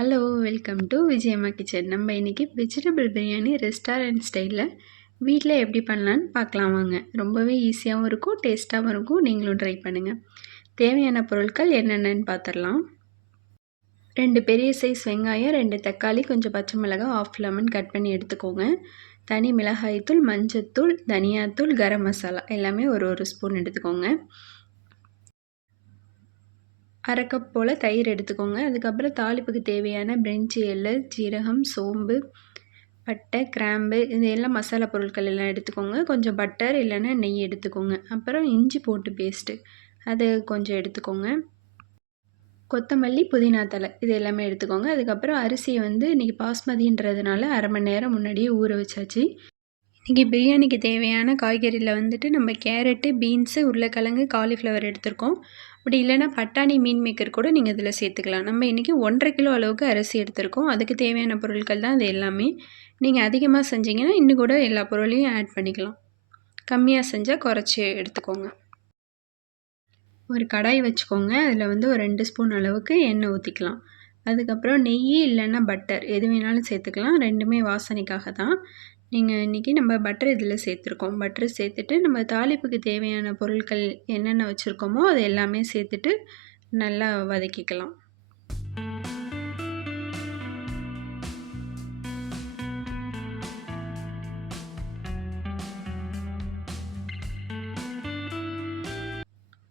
Hello welcome to Vijayamma kitchen. நம்ம இன்றைக்கி vegetable biryani restaurant ஸ்டைலில் வீட்டில் எப்படி பண்ணலான்னு பார்க்கலாம் வாங்க. ரொம்பவே ஈஸியாகவும் இருக்கும், டேஸ்ட்டாகவும் இருக்கும். நீங்களும் ட்ரை பண்ணுங்கள். தேவையான பொருட்கள் என்னென்னு பார்த்துடலாம். 2 பெரிய சைஸ் வெங்காயம், 2 தக்காளி, கொஞ்சம் பச்சை மிளகாய், 1/2 லெமன் கட் பண்ணி எடுத்துக்கோங்க. தனி மிளகாய்த்தூள், மஞ்சத்தூள், தனியாத்தூள், கரம் மசாலா எல்லாமே ஒரு ஸ்பூன் எடுத்துக்கோங்க. 1/2 கப் போல் தயிர் எடுத்துக்கோங்க. அதுக்கப்புறம் தாளிப்புக்கு தேவையான பிரிஞ்சி இலை, ஜீரகம், சோம்பு, பட்டை, கிராம்பு இது எல்லாம் மசாலா பொருட்கள் எல்லாம் எடுத்துக்கோங்க. கொஞ்சம் பட்டர் இல்லைன்னா நெய் எடுத்துக்கோங்க. அப்புறம் இஞ்சி பூண்டு பேஸ்ட்டு அது கொஞ்சம் எடுத்துக்கோங்க. கொத்தமல்லி, புதினா தழை இது எல்லாமே எடுத்துக்கோங்க. அதுக்கப்புறம் அரிசியை இன்றைக்கி பாஸ்மதின்றதுனால 1/2 மணி நேரம் முன்னாடியே ஊற வச்சாச்சு. இன்றைக்கி பிரியாணிக்கு தேவையான காய்கறியில் நம்ம கேரட்டு, பீன்ஸு, உருளைக்கிழங்கு, காலிஃப்ளவர் எடுத்திருக்கோம். அப்படி இல்லைன்னா பட்டாணி, மீன் மேக்கர் கூட நீங்கள் இதில் சேர்த்துக்கலாம். நம்ம இன்றைக்கி 1.5 கிலோ அளவுக்கு அரிசி எடுத்திருக்கோம். அதுக்கு தேவையான பொருட்கள் தான் அது எல்லாமே. நீங்கள் அதிகமாக செஞ்சிங்கன்னா இன்னும் கூட எல்லா பொருளையும் ஆட் பண்ணிக்கலாம். கம்மியாக செஞ்சால் குறைச்சி எடுத்துக்கோங்க. ஒரு கடாய் வச்சுக்கோங்க. அதில் ஒரு 2 ஸ்பூன் அளவுக்கு எண்ணெய் ஊற்றிக்கலாம். அதுக்கப்புறம் நெய் இல்லைன்னா பட்டர் எது வேணாலும் சேர்த்துக்கலாம். ரெண்டுமே வாசனைக்காக தான். நீங்கள் இன்றைக்கி நம்ம பட்டர் இதில் சேர்த்துருக்கோம். பட்டர் சேர்த்துட்டு நம்ம தாளிப்புக்கு தேவையான பொருட்கள் என்னென்ன வச்சுருக்கோமோ அது எல்லாமே சேர்த்துட்டு நல்லா வதக்கிக்கலாம்.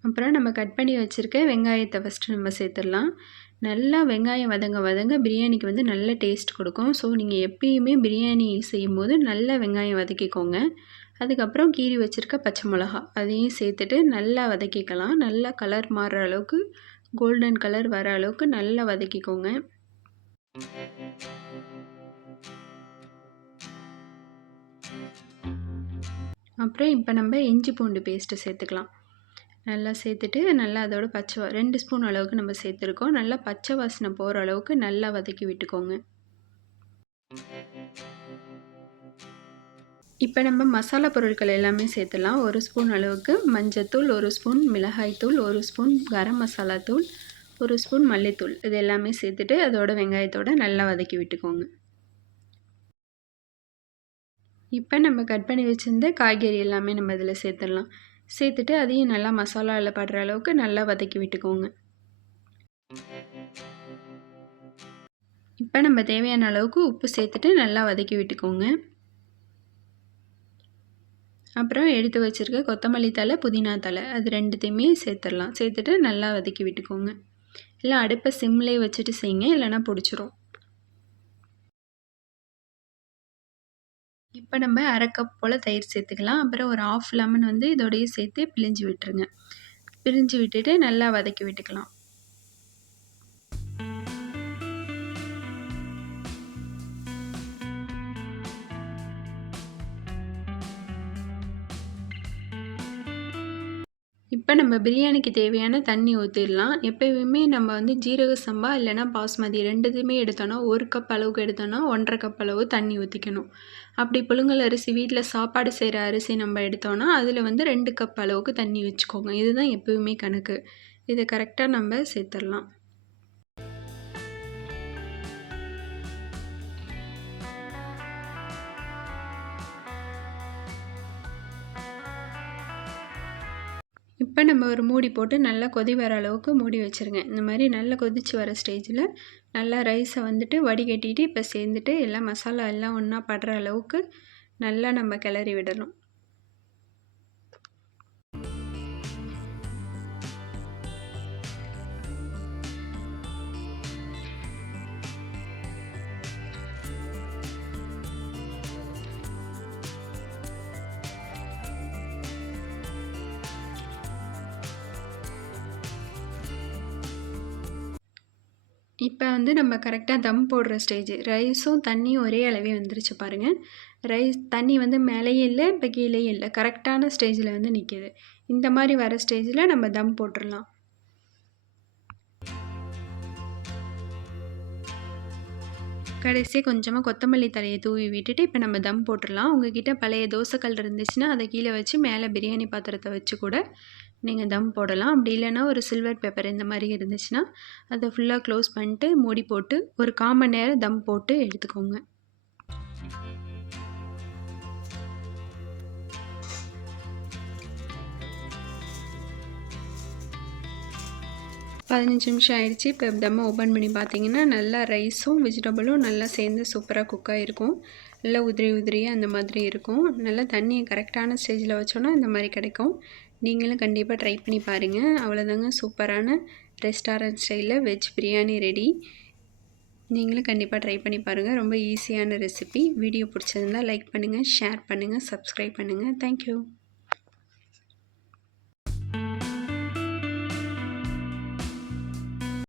அப்புறம் நம்ம கட் பண்ணி வச்சுருக்க வெங்காயத்தை ஃபஸ்ட்டு நம்ம சேர்த்துடலாம். நல்லா வெங்காயம் வதங்க பிரியாணிக்கு நல்ல டேஸ்ட் கொடுக்கும். ஸோ நீங்கள் எப்பயுமே பிரியாணி செய்யும்போது நல்லா வெங்காயம் வதக்கிக்கோங்க. அதுக்கப்புறம் கீறி வச்சுருக்க பச்சை மிளகா அதையும் சேர்த்துட்டு நல்லா வதக்கிக்கலாம். நல்லா கலர் மாறுற அளவுக்கு, கோல்டன் கலர் வர அளவுக்கு நல்லா வதக்கிக்கோங்க. அப்புறம் இப்போ நம்ம இஞ்சி பூண்டு பேஸ்ட்டு சேர்த்துக்கலாம். நல்லா சேர்த்துட்டு நல்லா அதோட 2 ஸ்பூன் அளவுக்கு நம்ம சேர்த்துருக்கோம். நல்லா பச்சை வாசனை போகிற அளவுக்கு நல்லா வதக்கி விட்டுக்கோங்க. இப்போ நம்ம மசாலா பொருட்கள் எல்லாமே சேர்த்துலாம். 1 ஸ்பூன் அளவுக்கு மஞ்சத்தூள், 1 ஸ்பூன் மிளகாய்த்தூள், 1 ஸ்பூன் கரம் மசாலா தூள், 1 ஸ்பூன் மல்லித்தூள் இது எல்லாமே சேர்த்துட்டு அதோட வெங்காயத்தோடு நல்லா வதக்கி விட்டுக்கோங்க. இப்போ நம்ம கட் பண்ணி வச்சுருந்த காய்கறி எல்லாமே நம்ம இதில் சேர்த்துடலாம். சேர்த்துட்டு அதையும் நல்லா மசாலாவில் படுற அளவுக்கு நல்லா வதக்கி விட்டுக்கோங்க. இப்போ நம்ம தேவையான அளவுக்கு உப்பு சேர்த்துட்டு நல்லா வதக்கி விட்டுக்கோங்க. அப்புறம் எடுத்து வச்சுருக்க கொத்தமல்லி தழை, புதினா தழை அது ரெண்டுத்தையுமே சேர்த்துடலாம். சேர்த்துட்டு நல்லா வதக்கி விட்டுக்கோங்க. இல்லை அடுப்பை சிம்லேயே வச்சுட்டு செய்யுங்க, இல்லைன்னா பிடிச்சிரும். இப்போ நம்ம 1/2 கப் போல் தயிர் சேர்த்துக்கலாம். அப்புறம் ஒரு 1/2 லெமன் இதோடையே சேர்த்து பிழிஞ்சு விட்டுருங்க. பிழிஞ்சு விட்டுட்டு நல்லா வதக்கி விட்டுக்கலாம். இப்போ நம்ம பிரியாணிக்கு தேவையான தண்ணி ஊற்றிடலாம். எப்போயுமே நம்ம ஜீரக சம்பா இல்லைனா பாஸ்மதி ரெண்டுத்தையுமே எடுத்தோன்னா 1 கப் அளவுக்கு எடுத்தோன்னா 1.5 கப் அளவு தண்ணி ஊற்றிக்கணும். அப்படி புழுங்கல் அரிசி வீட்டில் சாப்பாடு செய்கிற அரிசி நம்ம எடுத்தோன்னா அதில் 2 கப் அளவுக்கு தண்ணி வச்சுக்கோங்க. இதுதான் எப்போயுமே கணக்கு. இதை கரெக்டாக நம்ம சேர்த்துடலாம். இப்போ நம்ம ஒரு மூடி போட்டு நல்லா கொதி வர அளவுக்கு மூடி வச்சுருங்க. இந்த மாதிரி நல்லா கொதித்து வர ஸ்டேஜில் நல்லா ரைஸை வடிகட்டிட்டு இப்போ சேர்ந்துட்டு எல்லாம் மசாலா எல்லாம் ஒன்றா படுற அளவுக்கு நல்லா நம்ம கிளறி விடணும். இப்போ நம்ம கரெக்டாக தம் போடுற ஸ்டேஜ். ரைஸும் தண்ணியும் ஒரே அளவே வந்துருச்சு பாருங்கள். ரைஸ் தண்ணி மேலேயும் இல்லை, இப்போ கீழேயும் இல்லை, கரெக்டான ஸ்டேஜில் நிற்கிது. இந்த மாதிரி வர ஸ்டேஜில் நம்ம தம் போட்டுடலாம். கடைசியாக கொஞ்சமாக கொத்தமல்லி தழையை தூவி விட்டுட்டு இப்போ நம்ம தம் போட்டுடலாம். உங்ககிட்ட பழைய தோசைக்கல் இருந்துச்சுன்னா அதை கீழே வச்சு மேலே பிரியாணி பாத்திரத்தை வச்சு கூட நீங்கள் தம் போடலாம். அப்படி இல்லைன்னா ஒரு சில்வர் பேப்பர் இந்த மாதிரி இருந்துச்சுன்னா அதை ஃபுல்லாக க்ளோஸ் பண்ணிட்டு மூடி போட்டு ஒரு 1/4 மணி நேரம் தம் போட்டு எடுத்துக்கோங்க. பதினஞ்சு நிமிஷம் ஆயிடுச்சு. இப்போ தம்மை ஓப்பன் பண்ணி பார்த்தீங்கன்னா நல்லா ரைஸும் வெஜிடபிளும் நல்லா சேர்ந்து சூப்பராக குக் ஆகிருக்கும். நல்லா உதிரி உதிரியாக அந்த மாதிரி இருக்கும். நல்லா தண்ணியை கரெக்டான ஸ்டேஜில் வச்சோன்னா இந்த மாதிரி கிடைக்கும். நீங்களும் கண்டிப்பாக ட்ரை பண்ணி பாருங்கள். அவ்வளோதாங்க, சூப்பரான ரெஸ்டாரண்ட் ஸ்டைலில் வெஜ் பிரியாணி ரெடி. நீங்களும் கண்டிப்பாக ட்ரை பண்ணி பாருங்கள். ரொம்ப ஈஸியான ரெசிபி. வீடியோ பிடிச்சிருந்தால் லைக் பண்ணுங்கள், ஷேர் பண்ணுங்கள், சப்ஸ்கிரைப் பண்ணுங்கள். தேங்க்யூ.